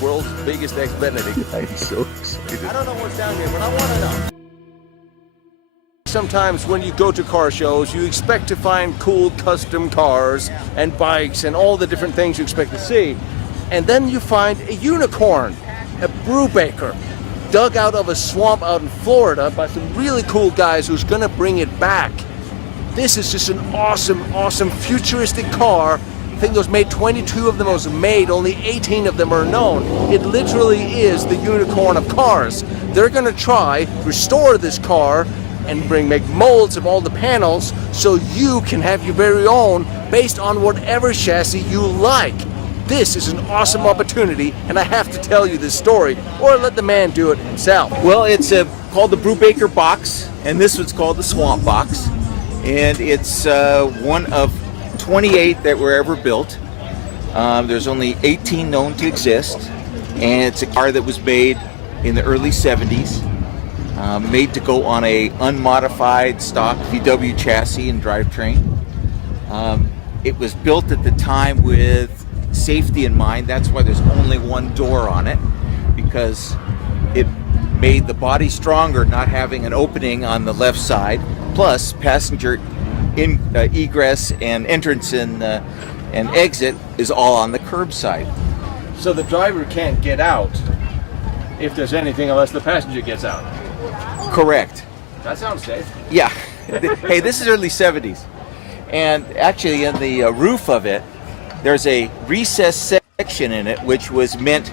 world's biggest Xfinity. I'm so excited. I don't know what's down here, but I want to know. Sometimes when you go to car shows, you expect to find cool custom cars and bikes and all the different things you expect to see. And then you find a unicorn, a Brubaker, dug out of a swamp out in Florida by some really cool guys who's gonna bring it back. This is just an awesome, awesome futuristic car. I think those made 22 of them was made, only 18 of them are known. It literally is the unicorn of cars. They're gonna try restore this car and make molds of all the panels so you can have your very own based on whatever chassis you like. This is an awesome opportunity, and I have to tell you this story, or let the man do it himself. Well, it's called the Brubaker Box, and this one's called the Swamp Box. And it's one of 28 that were ever built. There's only 18 known to exist, and it's a car that was made in the early 70s, made to go on a unmodified stock VW chassis and drivetrain. It was built at the time with safety in mind. That's why there's only one door on it, because it made the body stronger not having an opening on the left side. Plus, passenger egress and entrance and exit is all on the curb side. So the driver can't get out if there's anything unless the passenger gets out. Correct. That sounds safe. Yeah. Hey, this is early 70s. And actually in the roof of it, there's a recessed section in it which was meant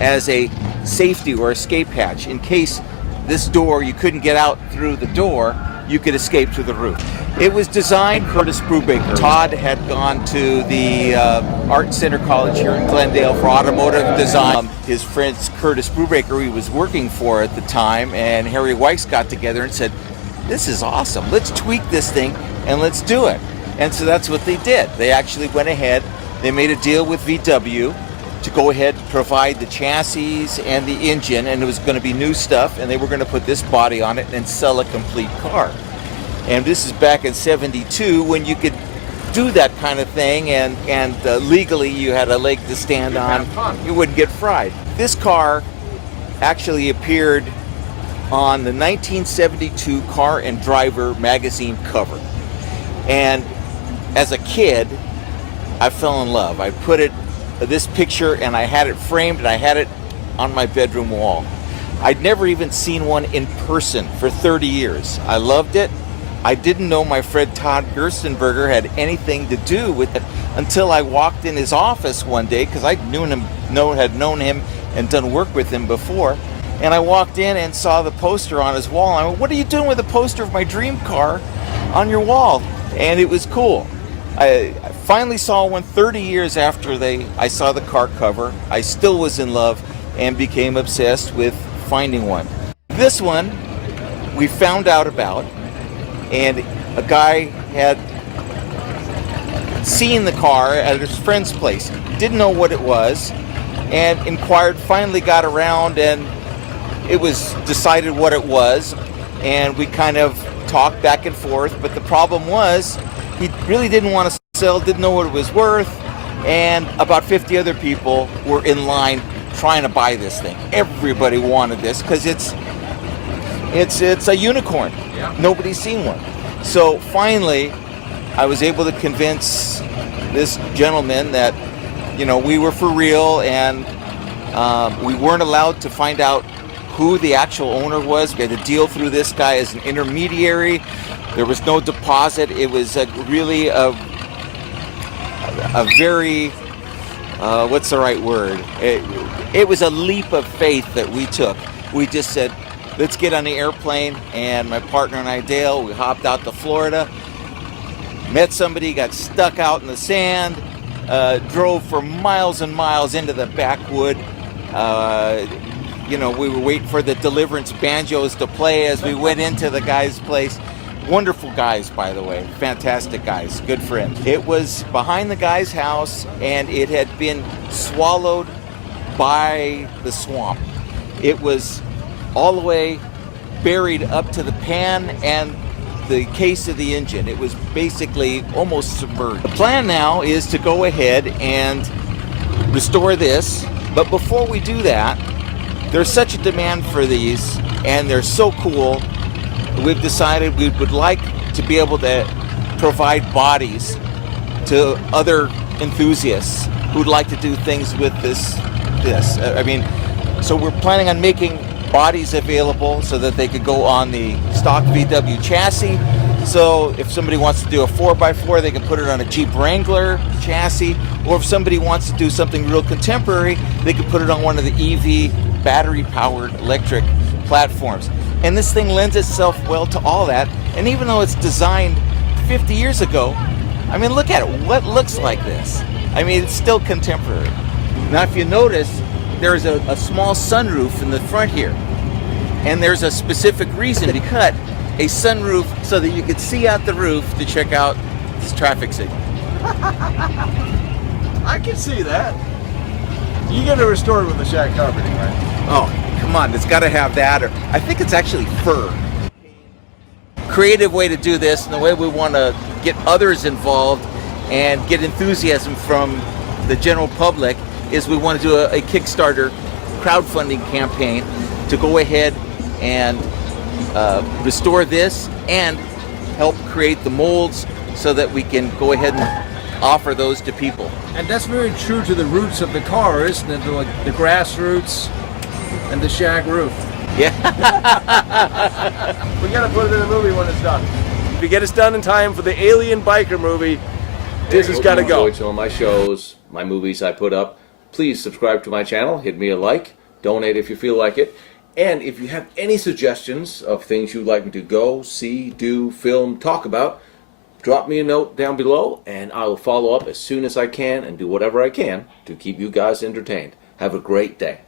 as a safety or escape hatch. In case this door, you couldn't get out through the door, you could escape to the roof. It was designed Curtis Brubaker. Todd had gone to the Art Center College here in Glendale for automotive design. His friend Curtis Brubaker, he was working for at the time, and Harry Weiss got together and said, "This is awesome. Let's tweak this thing and let's do it." And so that's what they did. They actually went ahead. They made a deal with VW to go ahead and provide the chassis and the engine, and it was going to be new stuff, and they were going to put this body on it and sell a complete car. And this is back in '72 when you could do that kind of thing, and legally you had a leg to stand on. You wouldn't get fried. This car actually appeared on the 1972 Car and Driver magazine cover. And as a kid, I fell in love. I put this picture, and I had it framed, and I had it on my bedroom wall. I'd never even seen one in person for 30 years. I loved it. I didn't know my friend Todd Gerstenberger had anything to do with it until I walked in his office one day, because I had known him and done work with him before. And I walked in and saw the poster on his wall. I went, "What are you doing with a poster of my dream car on your wall?" And it was cool. I finally saw one 30 years after I saw the car cover. I still was in love and became obsessed with finding one. This one we found out about, and a guy had seen the car at his friend's place, didn't know what it was, and inquired, finally got around, and it was decided what it was, and we kind of talked back and forth. But the problem was, he really didn't want to sell, didn't know what it was worth, and about 50 other people were in line trying to buy this thing. Everybody wanted this because it's a unicorn. Yeah. Nobody's seen one. So finally, I was able to convince this gentleman that, we were for real, and we weren't allowed to find out who the actual owner was. We had to deal through this guy as an intermediary. There was no deposit. It was really a very, what's the right word? It was a leap of faith that we took. We just said, let's get on the airplane, and my partner and I, Dale, we hopped out to Florida, met somebody, got stuck out in the sand, drove for miles and miles into the backwood. We were waiting for the Deliverance banjos to play as we went into the guy's place. Wonderful guys, by the way. Fantastic guys. Good friends. It was behind the guy's house, and it had been swallowed by the swamp. It was all the way buried up to the pan and the case of the engine. It was basically almost submerged. The plan now is to go ahead and restore this But before we do that, there's such a demand for these, and they're so cool, we've decided we would like to be able to provide bodies to other enthusiasts who'd like to do things with this. I mean, so we're planning on making bodies available so that they could go on the stock VW chassis. So if somebody wants to do a 4x4, they can put it on a Jeep Wrangler chassis, or if somebody wants to do something real contemporary, they could put it on one of the EV battery-powered electric platforms. And this thing lends itself well to all that. And even though it's designed 50 years ago, I mean, look at it. What looks like this? I mean, it's still contemporary. Now, if you notice, there's a small sunroof in the front here. And there's a specific reason to cut a sunroof so that you could see out the roof to check out this traffic signal. I can see that. You get it restored with the shag carpeting, right? Oh, come on, it's got to have that. Or I think it's actually fur. Creative way to do this, and the way we want to get others involved and get enthusiasm from the general public, is we want to do a Kickstarter crowdfunding campaign to go ahead and restore this and help create the molds so that we can go ahead and offer those to people. And that's very true to the roots of the car, isn't it? Like the grass roots and the shag roof. Yeah. We gotta put it in the movie when it's done. If you get us done in time for the Alien Biker movie, this has got to go. Enjoy some of my shows, my movies I put up. Please subscribe to my channel, hit me a like, donate if you feel like it. And if you have any suggestions of things you'd like me to go, see, do, film, talk about, drop me a note down below and I will follow up as soon as I can and do whatever I can to keep you guys entertained. Have a great day.